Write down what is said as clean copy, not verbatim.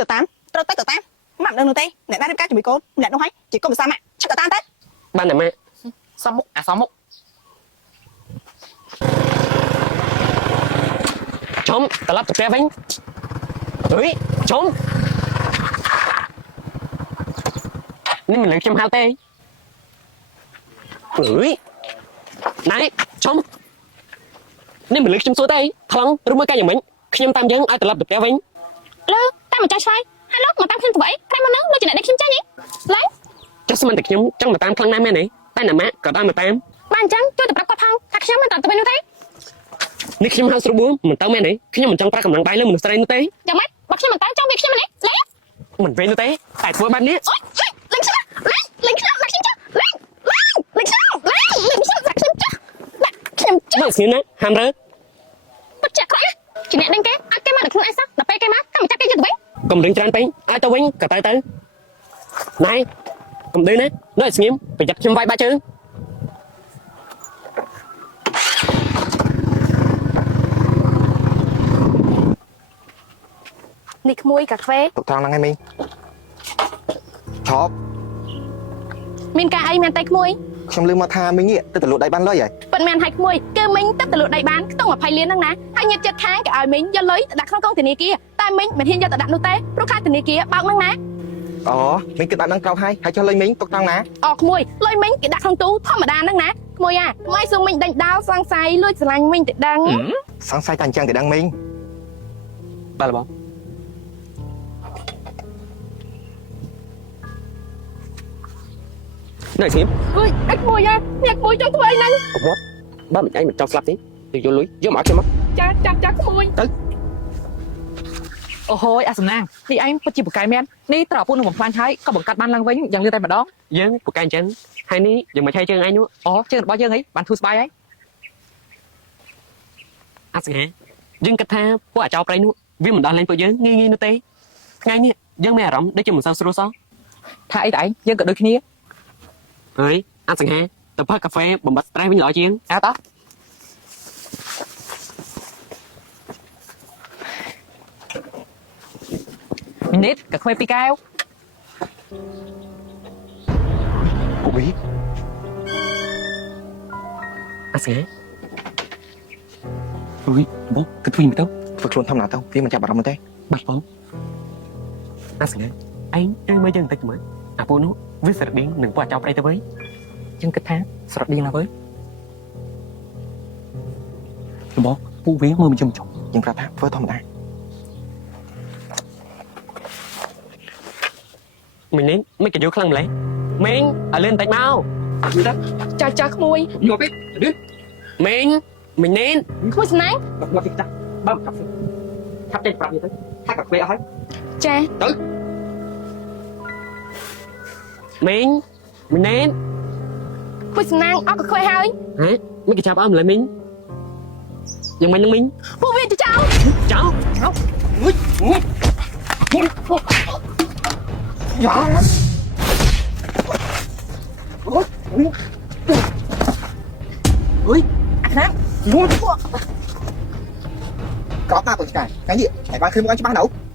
ទៅតាមត្រូវទៅតាមម៉ាក់ដឹងនោះទេអ្នកណារៀបការជាមួយកូនអ្នកនោះហើយជាកូនភាសាម៉ាក់ឆឹកទៅតាមទៅបានតែម៉ាក់សមមុខសមមុខជុំត្រឡប់ទៅផ្ទះវិញអើយជុំនេះមិនលើខ្ញុំហៅទេអើយណៃជុំនេះមិនលើខ្ញុំសួរទេថ្លង់ឬមកកាយយ៉ាងម៉េចខ្ញុំតាមយើងឲ្យត្រឡប់ទៅផ្ទះវិញលើតាមម្ចាស់ឆ្លើយហើយលោកមកតាមខ្ញុំទៅអីក្រែមកនឹងដូចជាអ្នកខ្ញុំចាញ់ហីឡើយចុះស្មានតែខ្ញុំចង់មកតាមថ្លង់ណាមែនទេតែណាម៉ាក់ក៏ដល់មកតាមបានអញ្ចឹងជួយទៅប្រាប់គាត់ផងថាខ្ញុំមិនតាមទៅវិញនោះទេនេះខ្ញុំហៅស្រួលបួនមិនទៅមែនទេខ្ញុំមិនចង់ប្រើកម្លាំងដៃលើមនុស្សស្រីនោះទេយ៉ាងម៉េចបើខ្ញុំមិនទៅចង់វាខ្ញុំនេះលេងមិនវិញនោះទេតែធ្វើបែបនេះលេងខ្ញុំលេងខ្ញុំចាលេងខ្ញុំចាខ្ញុំចាមកស្ងៀមណាហាមរើពិតចាក់ក្រោយជាអ្នកដឹងគេឲ្យគេមកដល់ខ្លួនឯងសោះដល់ពេលគេមកកម្មចាក់គេយកទៅវិញកុំរឹងច្រើនពេកឲ្យទៅវិញក៏ទៅណៃកុំឌឺណានៅស្ងៀមប្រយ័ត្នខ្ញុំវាយបាក់ជើងនេះក្មួយកាហ្វេទុកត្រង់ហ្នឹងឯងមីងឈប់មានការអីមែនតែក្មួយខ្ញុំលឺមកថាមីងទៅលក់ដៃបានលុយហើយប៉ុន្មានឲ្យក្មួយគឺមីងទៅលក់ដៃបានខ្ទង់20លានហ្នឹងណាហើយញាតិចិត្តខាងក៏ឲ្យមីងយកលុយទៅដាក់ក្នុងកងធនាគារតែមីងមិនហ៊ានយកទៅដាក់នោះទេព្រោះខាងធនាគារបើកហ្នឹងណាអូមីងគិតដាក់ហ្នឹងក្រោកហើយចុះលុយមីងទុកត្រង់ណាអូក្មួយលុយមីងគេដាក់ក្នុងទូធម្មតាហ្នឹងណាក្មួយម៉ែសុំមីងដេញដោលសង្ស័យលួចស្រឡាញ់មីងទៅដឹងសង្ស័យតែអញ្ចឹងទៅដឹងមីងបាទបងនៅស្ងៀមអើយអីក្មួយអ្នកក្មួយចង់ធ្វើអីហ្នឹងអត់បើមិនអីមិនចង់ស្លាប់ទេទៅយកលុយយកមកឲ្យខ្ញុំមកចាក្មួយទៅអូហូយអាសំណាងនេះឯងពិតជាពូកែមែននេះត្រពុះនឹងបំផ្លាញហើយក៏បង្កាត់បានឡើងវិញយ៉ាងលឿនតែម្ដងយើងពូកែអញ្ចឹងហើយនេះយើងមកឆៃជើងឯងនោះអូជើងរបស់យើងអីបានធូរស្បាយហើយអត់ស្ងាយើងគិតថាពួកអាចោប្រៃនោះវាមិនដោះលែងពួកយើងងាយនោះទេថ្ងៃនេះយើងមានអារម្មណ៍ដូចជាមិនសូវស្រួលសោះថាអីតែឯងយើងក៏ដូចគ្នាអើយអត់សង្ហាទៅផឹកកាហ្វេបំបត្តិ stress វិញល្អជាងអើតោះនេះកាហ្វេ2កែវពួកវីអត់សង្ហាអើយបងទៅធ្វើទៅធ្វើខ្លួនធម្មតាទៅវាមិនចាប់អារម្មណ៍ទេបាទបងអត់សង្ហាឯងជួយមើលយើងបន្តិចមើលអាពួកនោះវាស្រដៀងនឹងពួកអាចោប្រៃទៅវិញយើងគិតថាស្រដៀងណាស់វើយរបស់ពួកវាមើលមិនចំចុះយើងប្រាប់ថាធ្វើធម្មតាមីងនេះមិនក៏យកខ្លាំងម្លេះមីងឲ្យលឿនបន្តិចមកចាក្មួយយកពេកឌឺមីងនេះក្មួយសំណាងមកទីតាបើកាហ្វេថាប់ចេញប្រាប់នេះទៅថាកាហ្វេអស់ហើយចាទៅមីងនេះក្មួយសំណាងអត់ក៏ខ្វែហើយហ៎មិនក៏ចាប់អស់ម្លេះមីងយ៉ាងម៉េចនឹងមីងពួកវាទៅចោលងុយយ៉ាអើយអាណាងុយក៏តាទៅឆ្កែថ្ងៃនេះឯងបានឃើញមកច្បាស់នៅ